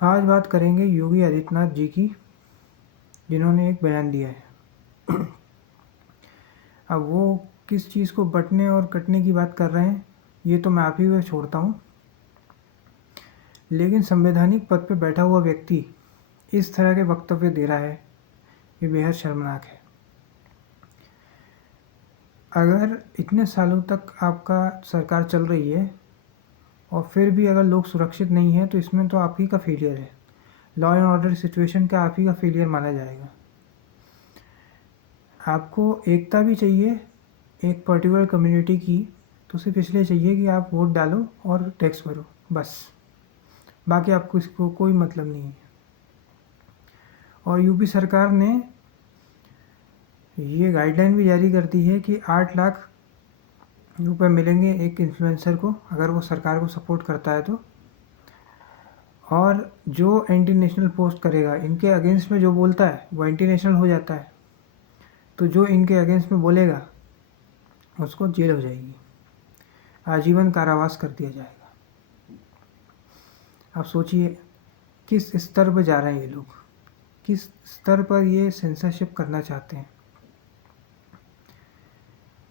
आज बात करेंगे योगी आदित्यनाथ जी की, जिन्होंने एक बयान दिया है। अब वो किस चीज़ को बँटने और कटने की बात कर रहे हैं, ये तो मैं आप ही को छोड़ता हूँ। लेकिन संवैधानिक पद पर बैठा हुआ व्यक्ति इस तरह के वक्तव्य दे रहा है, ये बेहद शर्मनाक है। अगर इतने सालों तक आपका सरकार चल रही है और फिर भी अगर लोग सुरक्षित नहीं हैं, तो इसमें तो आप ही का फेलियर है। लॉ एंड ऑर्डर सिचुएशन का आप ही का फेलियर माना जाएगा। आपको एकता भी चाहिए एक पर्टिकुलर कम्युनिटी की, तो सिर्फ इसलिए चाहिए कि आप वोट डालो और टैक्स भरो, बस। बाकी आपको इसको कोई मतलब नहीं है। और यूपी सरकार ने ये गाइडलाइन भी जारी कर दी है कि 8 लाख रुपए मिलेंगे एक इन्फ्लुएंसर को, अगर वो सरकार को सपोर्ट करता है तो। और जो एंटी नेशनल पोस्ट करेगा, इनके अगेंस्ट में जो बोलता है वो एंटी नेशनल हो जाता है, तो जो इनके अगेंस्ट में बोलेगा उसको जेल हो जाएगी, आजीवन कारावास कर दिया जाएगा। आप सोचिए किस स्तर पर जा रहे हैं ये लोग, किस स्तर पर ये सेंसरशिप करना चाहते हैं।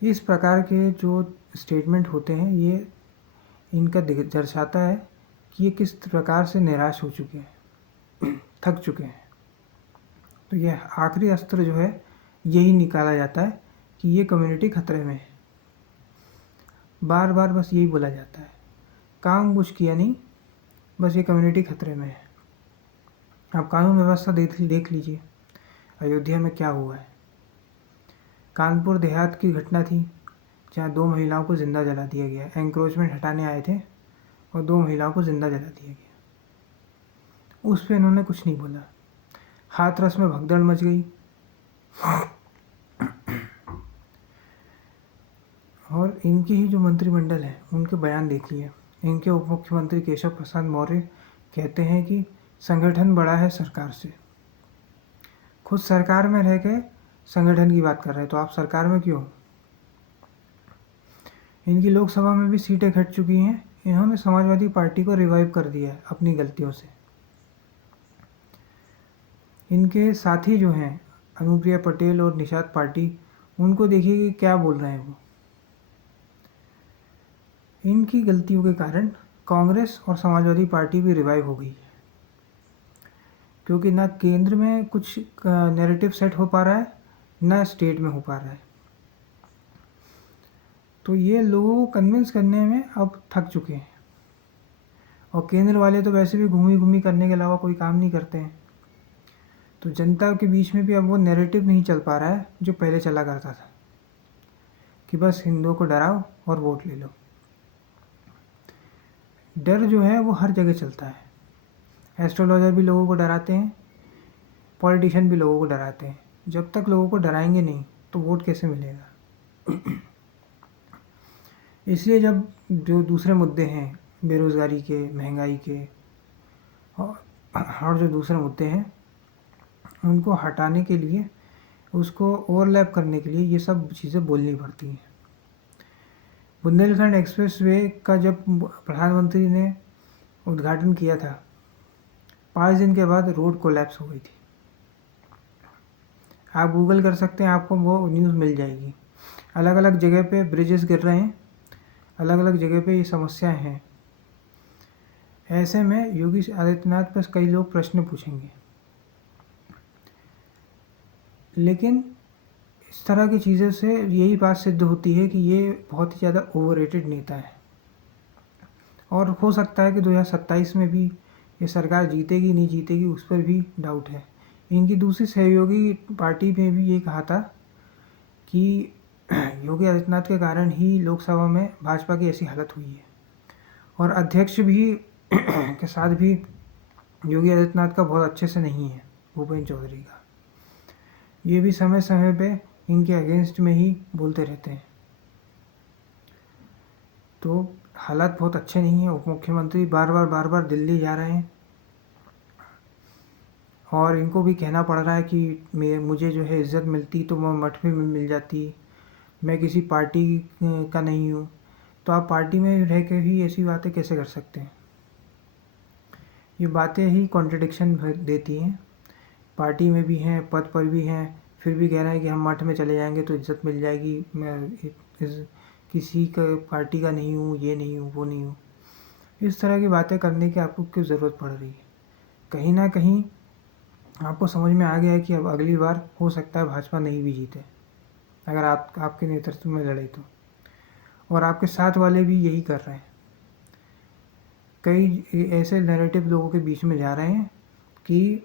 इस प्रकार के जो स्टेटमेंट होते हैं, ये इनका दर्शाता है कि ये किस प्रकार से निराश हो चुके हैं, थक चुके हैं। तो यह आखिरी अस्त्र जो है, यही निकाला जाता है कि ये कम्युनिटी खतरे में है। बार बार बस यही बोला जाता है, काम कुछ किया नहीं, बस ये कम्युनिटी खतरे में है। आप कानून व्यवस्था देख लीजिए, अयोध्या में क्या हुआ है। कानपुर देहात की घटना थी, जहाँ 2 महिलाओं को ज़िंदा जला दिया गया। एंक्रोचमेंट हटाने आए थे और 2 महिलाओं को ज़िंदा जला दिया गया। उस पर इन्होंने कुछ नहीं बोला। हाथरस में भगदड़ मच गई। और इनके ही जो मंत्रिमंडल है, उनके बयान देखिए। इनके उप मुख्यमंत्री केशव प्रसाद मौर्य कहते हैं कि संगठन बड़ा है सरकार से। खुद सरकार में रह के संगठन की बात कर रहे हैं, तो आप सरकार में क्यों? इनकी लोकसभा में भी सीटें घट चुकी हैं। इन्होंने समाजवादी पार्टी को रिवाइव कर दिया है अपनी गलतियों से। इनके साथी जो हैं अनुप्रिया पटेल और निषाद पार्टी, उनको देखिए कि क्या बोल रहे हैं वो। इनकी गलतियों के कारण कांग्रेस और समाजवादी पार्टी भी रिवाइव हो गई है, क्योंकि ना केंद्र में कुछ नैरेटिव सेट हो पा रहा है, ना स्टेट में हो पा रहा है। तो ये लोगों को कन्विंस करने में अब थक चुके हैं। और केंद्र वाले तो वैसे भी घूमी घूमी करने के अलावा कोई काम नहीं करते हैं। तो जनता के बीच में भी अब वो नैरेटिव नहीं चल पा रहा है जो पहले चला करता था, कि बस हिंदुओं को डराओ और वोट ले लो। डर जो है वो हर जगह चलता है। एस्ट्रोलॉजर भी लोगों को डराते हैं, पॉलिटिशियन भी लोगों को डराते हैं। जब तक लोगों को डराएंगे नहीं तो वोट कैसे मिलेगा? इसलिए जब जो दूसरे मुद्दे हैं, बेरोज़गारी के, महंगाई के और जो दूसरे मुद्दे हैं, उनको हटाने के लिए, उसको ओवरलैप करने के लिए ये सब चीज़ें बोलनी पड़ती हैं। बुंदेलखंड एक्सप्रेसवे का जब प्रधानमंत्री ने उद्घाटन किया था, 5 दिन के बाद रोड कोलैप्स हो गई थी। आप गूगल कर सकते हैं, आपको वो न्यूज़ मिल जाएगी। अलग अलग जगह पे ब्रिजेस गिर रहे हैं, अलग अलग जगह पे ये समस्याएं हैं। ऐसे में योगी आदित्यनाथ पर कई लोग प्रश्न पूछेंगे। लेकिन इस तरह की चीज़ों से यही बात सिद्ध होती है कि ये बहुत ही ज़्यादा ओवररेटेड नेता है। और हो सकता है कि 2027 में भी ये सरकार जीतेगी नहीं जीतेगी, उस पर भी डाउट है। इनकी दूसरी सहयोगी पार्टी ने भी ये कहा था कि योगी आदित्यनाथ के कारण ही लोकसभा में भाजपा की ऐसी हालत हुई है। और अध्यक्ष भी के साथ भी योगी आदित्यनाथ का बहुत अच्छे से नहीं है, भूपेंद्र चौधरी का। ये भी समय समय पे इनके अगेंस्ट में ही बोलते रहते हैं। तो हालात बहुत अच्छे नहीं हैं। उप मुख्यमंत्री बार बार दिल्ली जा रहे हैं और इनको भी कहना पड़ रहा है कि मुझे जो है इज़्ज़त मिलती तो मैं मठ में मिल जाती, मैं किसी पार्टी का नहीं हूँ। तो आप पार्टी में रह के भी ऐसी बातें कैसे कर सकते हैं? ये बातें ही कॉन्ट्रडिक्शन देती हैं। पार्टी में भी हैं, पद पर भी हैं, फिर भी कह रहे हैं कि हम मठ में चले जाएंगे तो इज्जत मिल जाएगी, मैं किसी का पार्टी का नहीं हूँ, ये नहीं हूँ, वो नहीं हूँ। इस तरह की बातें करने की आपको क्यों ज़रूरत पड़ रही है? कहीं ना कहीं आपको समझ में आ गया है कि अब अगली बार हो सकता है भाजपा नहीं भी जीते अगर आपके नेतृत्व में लड़े तो, और आपके साथ वाले भी यही कर रहे हैं। कई ऐसे नैरेटिव लोगों के बीच में जा रहे हैं कि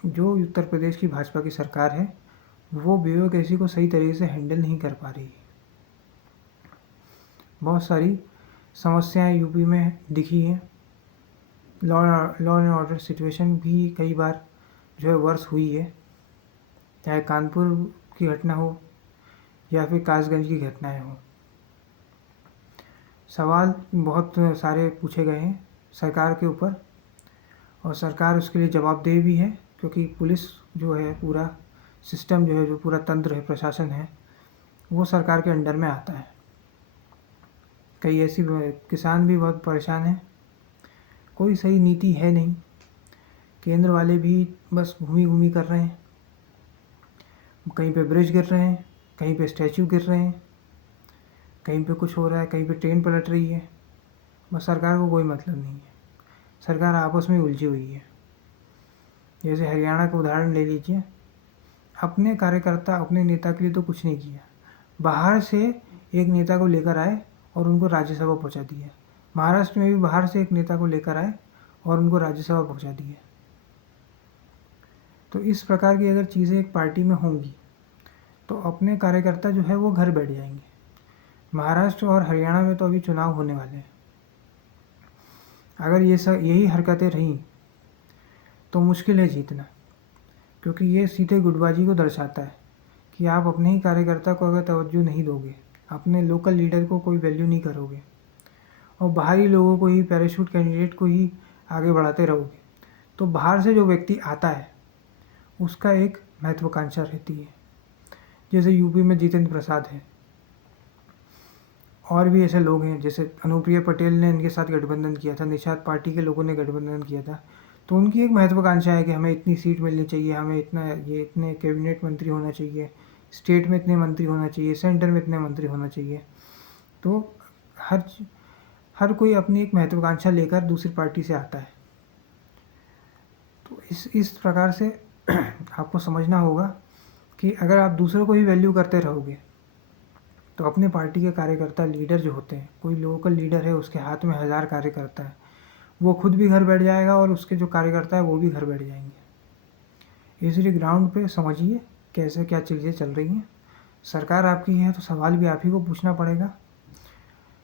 जो उत्तर प्रदेश की भाजपा की सरकार है वो ब्यूरोक्रेसी को सही तरीके से हैंडल नहीं कर पा रही है। बहुत सारी समस्याएं यूपी में दिखी हैं। लॉ एंड ऑर्डर सिचुएशन भी कई बार जो है वर्स हुई है, चाहे कानपुर की घटना हो या फिर कासगंज की घटनाएं हो। सवाल बहुत सारे पूछे गए हैं सरकार के ऊपर, और सरकार उसके लिए जवाबदेह भी है, क्योंकि पुलिस जो है, पूरा सिस्टम जो है, जो पूरा तंत्र है, प्रशासन है, वो सरकार के अंडर में आता है। कई ऐसी किसान भी बहुत परेशान हैं, कोई सही नीति है नहीं, केंद्र वाले भी बस घूमी घूमी कर रहे हैं, कहीं पे ब्रिज गिर रहे हैं, कहीं पे स्टैचू गिर रहे हैं, कहीं पे कुछ हो रहा है, कहीं पे ट्रेन पलट रही है। बस सरकार को कोई मतलब नहीं है, सरकार आपस में उलझी हुई है। जैसे हरियाणा का उदाहरण ले लीजिए, अपने कार्यकर्ता, अपने नेता के लिए तो कुछ नहीं किया, बाहर से एक नेता को लेकर आए और उनको राज्यसभा पहुंचा दिया। महाराष्ट्र में भी बाहर से एक नेता को लेकर आए और उनको राज्यसभा पहुंचा दिया। तो इस प्रकार की अगर चीज़ें एक पार्टी में होंगी तो अपने कार्यकर्ता जो है वो घर बैठ जाएंगे। महाराष्ट्र और हरियाणा में तो अभी चुनाव होने वाले हैं। अगर यही हरकतें रहीं तो मुश्किल है जीतना, क्योंकि ये सीधे गुटबाजी को दर्शाता है कि आप अपने ही कार्यकर्ता को अगर तवज्जो नहीं दोगे, अपने लोकल लीडर को कोई वैल्यू नहीं करोगे और बाहरी लोगों को ही, पैराशूट कैंडिडेट को ही आगे बढ़ाते रहोगे, तो बाहर से जो व्यक्ति आता है उसका एक महत्वाकांक्षा रहती है। जैसे यूपी में जितेंद्र प्रसाद है, और भी ऐसे लोग हैं, जैसे अनुप्रिया पटेल ने इनके साथ गठबंधन किया था, निषाद पार्टी के लोगों ने गठबंधन किया था, तो उनकी एक महत्वाकांक्षा है कि हमें इतनी सीट मिलनी चाहिए, हमें इतने कैबिनेट मंत्री होना चाहिए, स्टेट में इतने मंत्री होना चाहिए, सेंटर में इतने मंत्री होना चाहिए। तो हर कोई अपनी एक महत्वाकांक्षा लेकर दूसरी पार्टी से आता है। तो इस प्रकार से आपको समझना होगा कि अगर आप दूसरों को ही वैल्यू करते रहोगे तो अपने पार्टी के कार्यकर्ता, लीडर जो होते हैं, कोई लोकल लीडर है उसके हाथ में 1000 कार्यकर्ता है, वो खुद भी घर बैठ जाएगा और उसके जो कार्यकर्ता है वो भी घर बैठ जाएंगे। इसलिए ग्राउंड पे समझिए कैसे क्या चीज़ें चल रही हैं। सरकार आपकी है तो सवाल भी आप ही को पूछना पड़ेगा।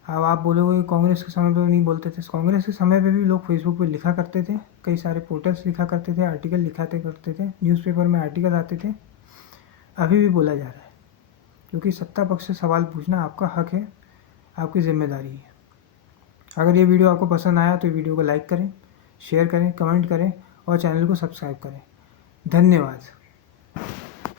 अब आप बोलोगे कांग्रेस के समय पे नहीं बोलते थे, कांग्रेस के समय पे भी लोग फेसबुक पे लिखा करते थे, कई सारे पोर्टल्स लिखा करते थे, आर्टिकल लिखाते करते थे, न्यूज़पेपर में आर्टिकल आते थे। अभी भी बोला जा रहा है, क्योंकि सत्ता पक्ष से सवाल पूछना आपका हक है, आपकी जिम्मेदारी है। अगर ये वीडियो आपको पसंद आया तो वीडियो को लाइक करें, शेयर करें, कमेंट करें और चैनल को सब्सक्राइब करें। धन्यवाद।